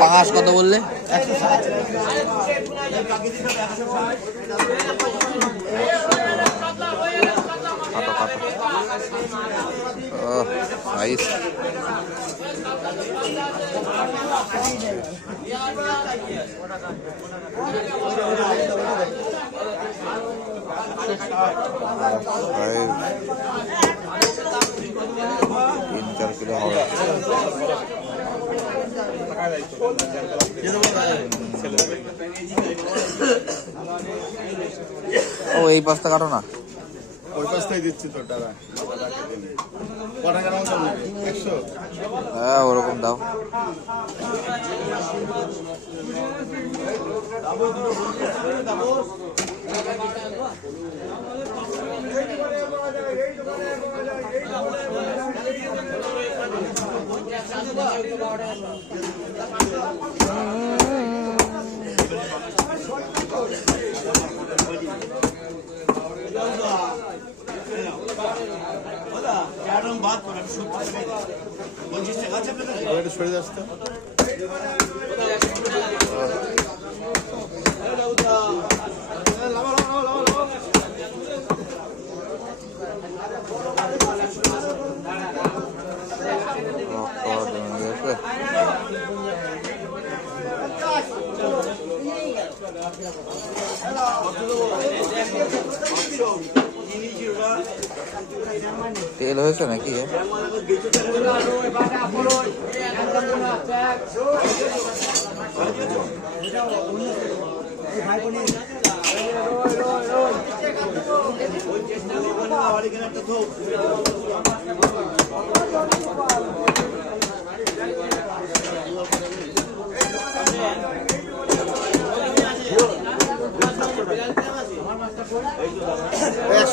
পাঙাশ কত বললে? তিন চার কিলো হবে। ও এই পাঁচটা কাটো না, ওই পাঁচটাই দিচ্ছি তো টাকা। হ্যাঁ ওরকম দাও। সরে যাচ্ছে তেল হয়েছে নাকি?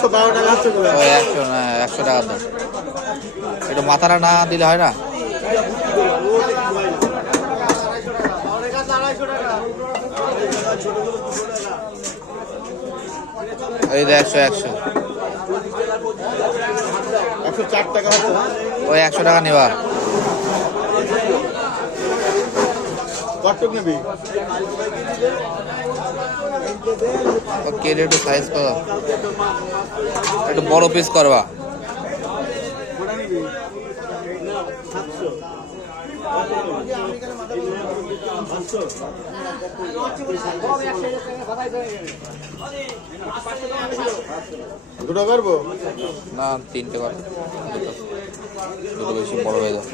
$112 100 টাকা দাও। একটু মাথাটা না দিলে হয় না? এই 100 104 টাকা হচ্ছে। ওই 100 টাকা নেবা। কতটুক নেবি? কেটে একটু সাইজ করো, একটু বড় পিস করবা। দুটো করবো না, তিনটে করো, দুটো বেশি বড় হয়ে যায়।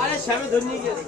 আরে সামনে ধরে নিয়ে গেছে।